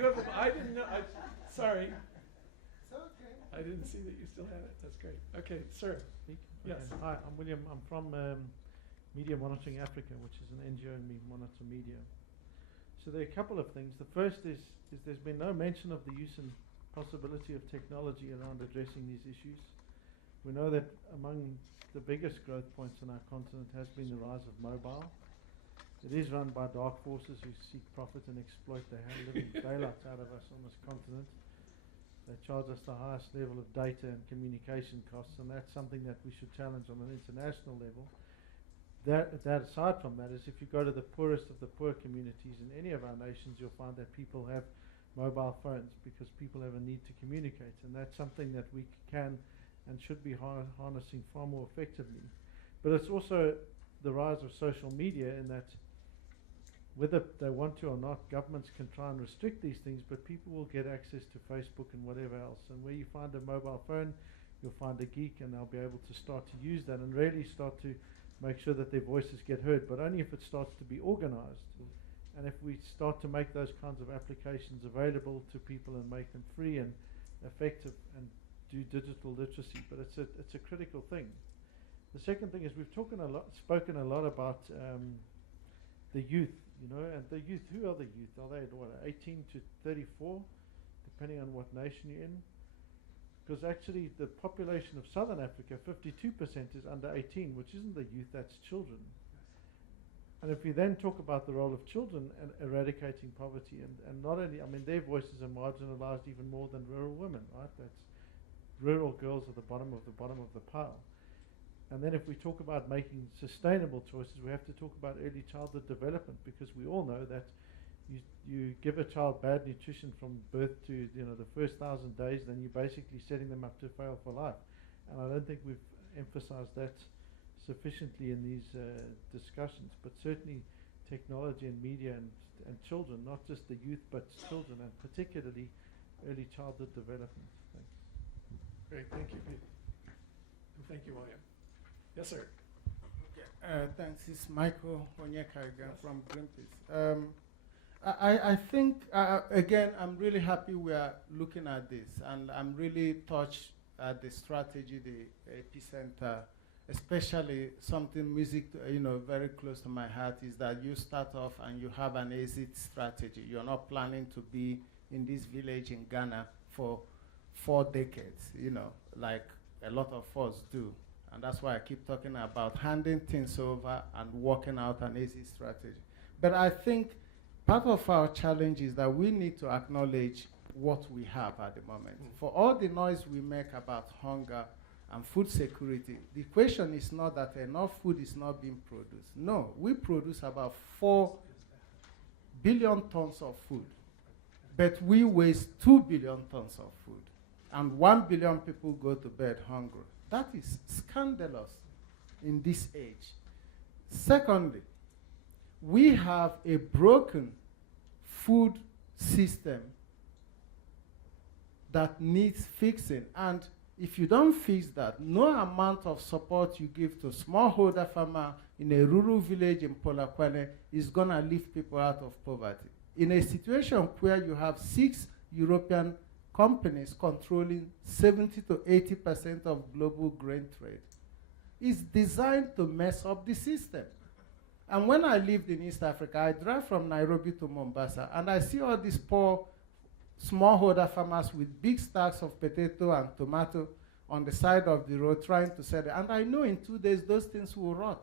you have the, I didn't know, sorry. It's okay. I didn't see that you still had it. That's great. Okay, sir. Yes. Okay. Hi, I'm William. I'm from Media Monitoring Africa, which is an NGO and we monitor media. So there are a couple of things. The first is there's been no mention of the use and possibility of technology around addressing these issues. We know that among the biggest growth points on our continent has been the rise of mobile. It is run by dark forces who seek profit and exploit the living daylights out of us on this continent. They charge us the highest level of data and communication costs, and that's something that we should challenge on an international level. That aside from that is if you go to the poorest of the poor communities in any of our nations, you'll find that people have mobile phones because people have a need to communicate, and that's something that we can and should be harnessing far more effectively. But it's also the rise of social media in that whether they want to or not, governments can try and restrict these things, but people will get access to Facebook and whatever else. And where you find a mobile phone, you'll find a geek, and they'll be able to start to use that and really start to make sure that their voices get heard, but only if it starts to be organized. And if we start to make those kinds of applications available to people and make them free and effective and do digital literacy, but it's a critical thing. The second thing is we've spoken a lot about the youth, you know, and the youth, who are the youth? Are they, what, 18 to 34, depending on what nation you're in? Because actually the population of Southern Africa, 52% is under 18, which isn't the youth, that's children. And if we then talk about the role of children and eradicating poverty, and not only, I mean, their voices are marginalized even more than rural women, right? That's rural girls at the bottom of the pile. And then if we talk about making sustainable choices, we have to talk about early childhood development, because we all know that you give a child bad nutrition from birth to, you know, the first 1,000 days, then you're basically setting them up to fail for life. And I don't think we've emphasized that sufficiently in these discussions, but certainly technology and media and children, not just the youth, but children, and particularly early childhood development. Thanks. Great, thank you, Pete. And thank you, William. Yes, sir. Okay. Thanks. It's Michael Onyeka from Greenpeace. I think, again, I'm really happy we are looking at this, and I'm really touched at the strategy, the epicenter, especially something music, very close to my heart, is that you start off and you have an exit strategy. You're not planning to be in this village in Ghana for 4 decades, like a lot of us do. And that's why I keep talking about handing things over and working out an exit strategy. But I think part of our challenge is that we need to acknowledge what we have at the moment. For all the noise we make about hunger and food security, the question is not that enough food is not being produced. No, we produce about 4 billion tons of food, but we waste 2 billion tons of food, and 1 billion people go to bed hungry. That is scandalous in this age. Secondly, we have a broken food system that needs fixing. And if you don't fix that, no amount of support you give to smallholder farmer in a rural village in Polokwane is going to lift people out of poverty. In a situation where you have 6 European companies controlling 70 to 80% of global grain trade, is designed to mess up the system. And when I lived in East Africa, I drive from Nairobi to Mombasa, and I see all these poor smallholder farmers with big stacks of potato and tomato on the side of the road trying to sell it. And I know in 2 days those things will rot,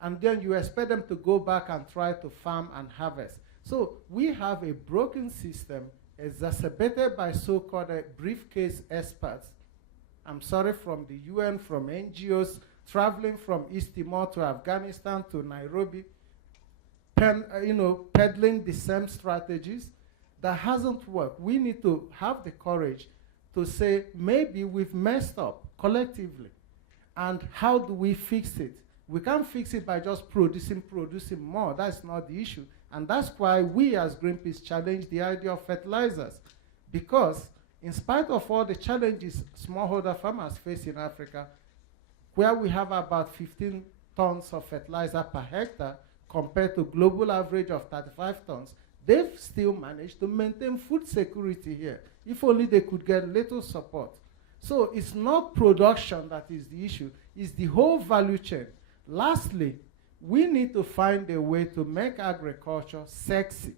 And then you expect them to go back and try to farm and harvest. So we have a broken system exacerbated by so-called briefcase experts. I'm sorry, from the UN, from NGOs, traveling from East Timor to Afghanistan to Nairobi, peddling the same strategies. That hasn't worked. We need to have the courage to say, maybe we've messed up collectively, and how do we fix it? We can't fix it by just producing more. That's not the issue. And that's why we as Greenpeace challenge the idea of fertilizers. Because in spite of all the challenges smallholder farmers face in Africa, where we have about 15 tons of fertilizer per hectare compared to global average of 35 tons, they've still managed to maintain food security here. If only they could get little support. So it's not production that is the issue, it's the whole value chain. Lastly, we need to find a way to make agriculture sexy,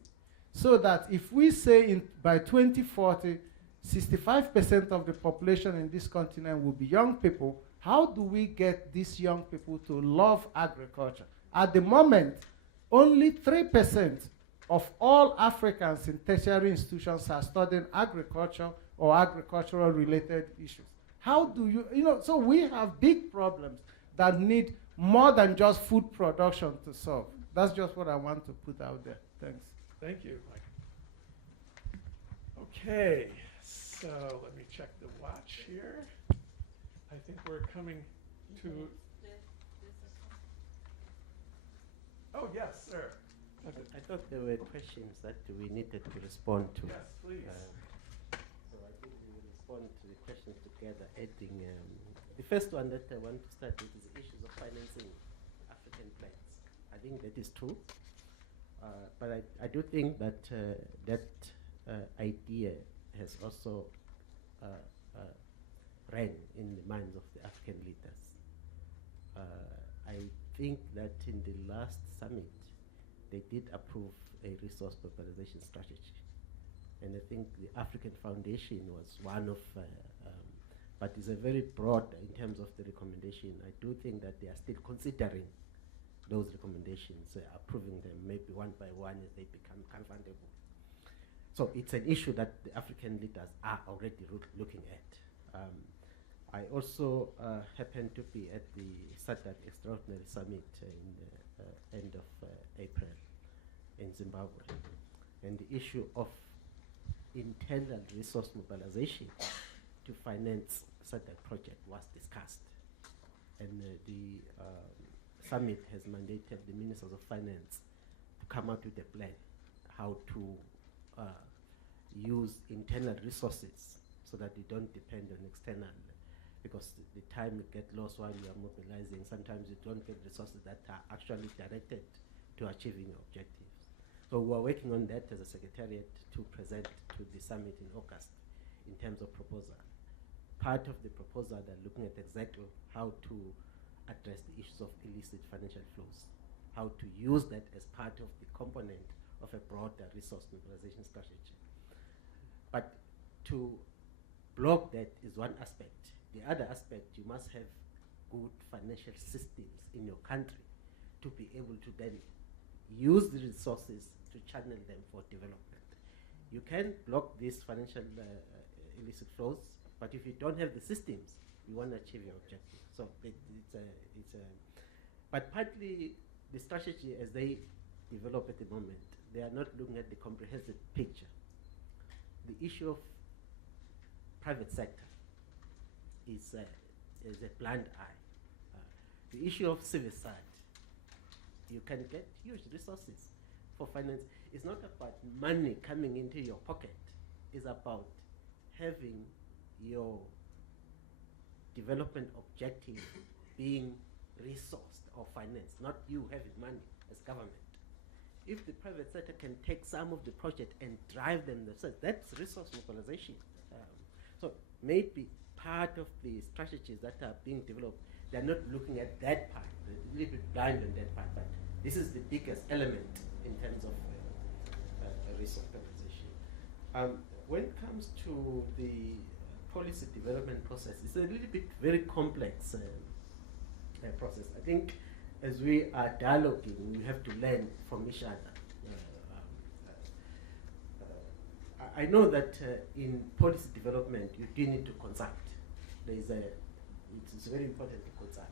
so that if we say by 2040, 65% of the population in this continent will be young people, how do we get these young people to love agriculture? At the moment, only 3% of all Africans in tertiary institutions are studying agriculture or agricultural related issues. How do you, so we have big problems that need more than just food production to solve. That's just what I want to put out there. Thanks. Thank you, Mike. Okay, so let me check the watch here. I think we're coming to. Oh, yes, sir. I thought there were questions that we needed to respond to. Yes, please. So I think we will respond to the questions together, adding the first one that I want to start with is the issues of financing African plans. I think that is true, but I do think that that idea has also ran in the minds of the African leaders. I think that in the last summit, they did approve a resource mobilization strategy. And I think the African Foundation was one of, but it's a very broad in terms of the recommendation. I do think that they are still considering those recommendations, approving them maybe one by one as they become comfortable. So it's an issue that the African leaders are already looking at. I also happened to be at the SADC Extraordinary Summit in the end of April in Zimbabwe. And the issue of internal resource mobilization to finance SADC project was discussed. And the summit has mandated the ministers of finance to come out with a plan how to use internal resources so that they don't depend on external, because the time you get lost while you are mobilizing, sometimes you don't get resources that are actually directed to achieving your objectives. So we're working on that as a secretariat to present to the summit in August in terms of proposal. Part of the proposal, they're looking at exactly how to address the issues of illicit financial flows, how to use that as part of the component of a broader resource mobilization strategy. But to block that is one aspect. The other aspect, you must have good financial systems in your country to be able to then use the resources to channel them for development. You can block these financial illicit flows, but if you don't have the systems, you won't achieve your objective. So but partly the strategy as they develop at the moment, they are not looking at the comprehensive picture. The issue of private sector is a blind eye. The issue of civil side, you can get huge resources for finance. It's not about money coming into your pocket. It's about having your development objective being resourced or financed, not you having money as government. If the private sector can take some of the project and drive them themselves, that's resource mobilization. So maybe part of the strategies that are being developed, they're not looking at that part. They're a little bit blind on that part, but this is the biggest element in terms of resource mobilization. When it comes to the policy development process, it's a little bit very complex process. I think as we are dialoguing, we have to learn from each other. I know that in policy development, you do need to consult. It's very important to consult.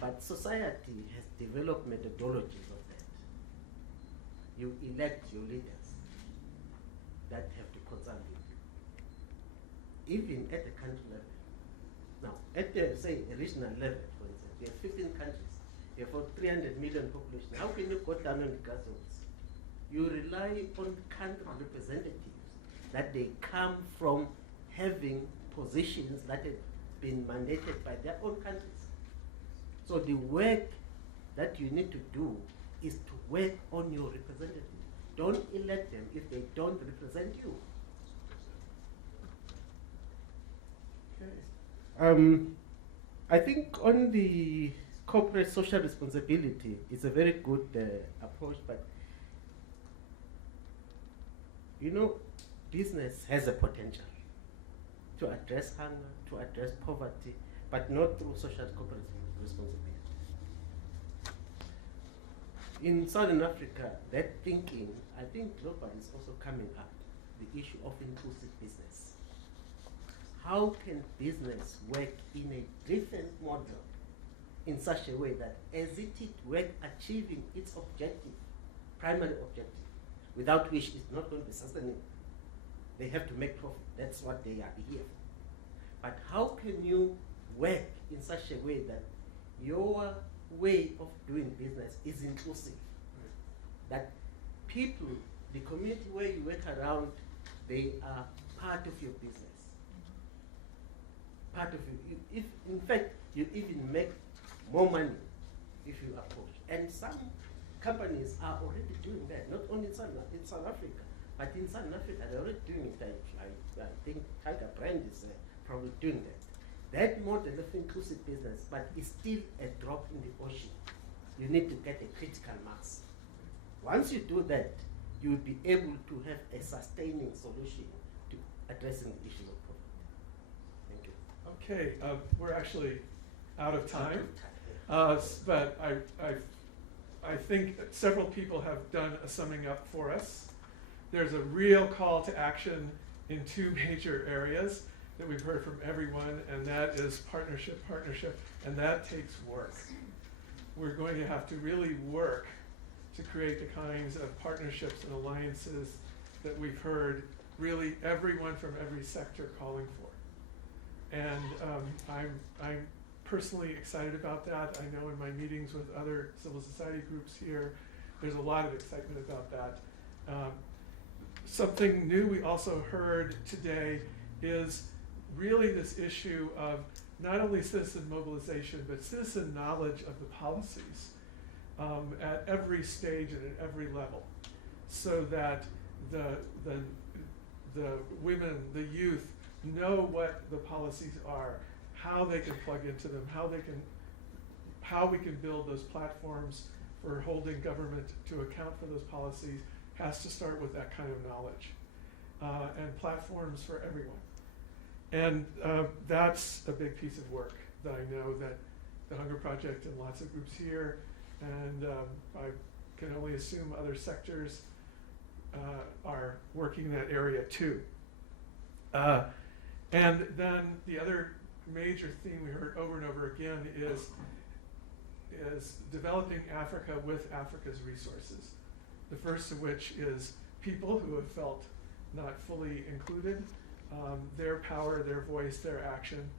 But society has developed methodologies of that. You elect your leaders that have to consult with you. Even at the country level. Now, at the, say, a regional level, for instance, we have 15 countries. You have 300 million population. How can you go down on the grassroots? You rely on country representatives that they come from having positions that have been mandated by their own countries. So the work that you need to do is to work on your representatives. don't elect them if they don't represent you. Okay. I think on the corporate social responsibility, it's a very good approach, but business has a potential to address hunger, to address poverty, but not through social corporate responsibility. In Southern Africa, that thinking, I think globally is also coming up, the issue of inclusive business. How can business work in a different model in such a way that as it work achieving its objective, primary objective, without which it's not going to be sustainable? They have to make profit. That's what they are here for. But how can you work in such a way that your way of doing business is inclusive? That people, the community where you work around, they are part of your business. Part of you. If in fact you even make more money if you approach. And some companies are already doing that, not only in South Africa, but in South Africa they're already doing it. I think Tiger Brand is probably doing that. That model of inclusive business, but it's still a drop in the ocean. You need to get a critical mass. Once you do that, you will be able to have a sustaining solution to addressing the issue of poverty. Thank you. Okay, we're actually out of time, but I think that several people have done a summing up for us. There's a real call to action in two major areas that we've heard from everyone, and that is partnership, and that takes work. We're going to have to really work to create the kinds of partnerships and alliances that we've heard really everyone from every sector calling for. And I'm personally excited about that. I know in my meetings with other civil society groups here, there's a lot of excitement about that. Something new we also heard today is really this issue of not only citizen mobilization, but citizen knowledge of the policies at every stage and at every level, so that the women, the youth, know what the policies are, how they can plug into them, how we can build those platforms for holding government to account for those policies has to start with that kind of knowledge, and platforms for everyone. And that's a big piece of work that I know that the Hunger Project and lots of groups here, and I can only assume other sectors are working in that area too. And then the other major theme we heard over and over again is developing Africa with Africa's resources. The first of which is people who have felt not fully included, their power, their voice, their action,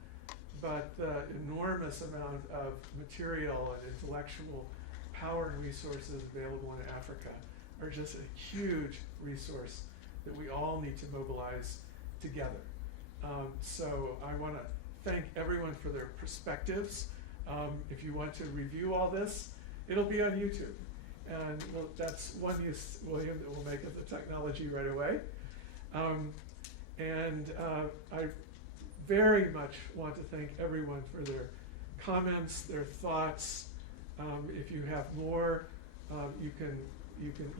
but the enormous amount of material and intellectual power and resources available in Africa are just a huge resource that we all need to mobilize together. So I want to thank everyone for their perspectives. If you want to review all this, it'll be on YouTube. And well, that's one use, William, that will make of the technology right away. I very much want to thank everyone for their comments, their thoughts. If you have more, you can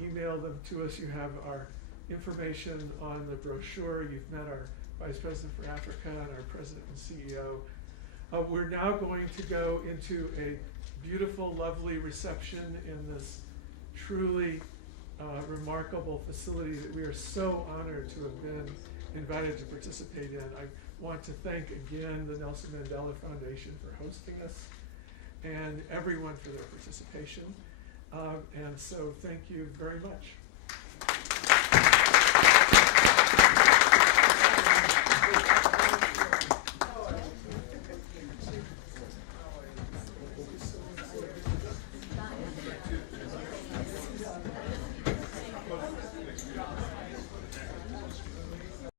email them to us. You have our information on the brochure. You've met our Vice President for Africa and our President and CEO. We're now going to go into a beautiful, lovely reception in this truly remarkable facility that we are so honored to have been invited to participate in. I want to thank again the Nelson Mandela Foundation for hosting us and everyone for their participation. And so thank you very much.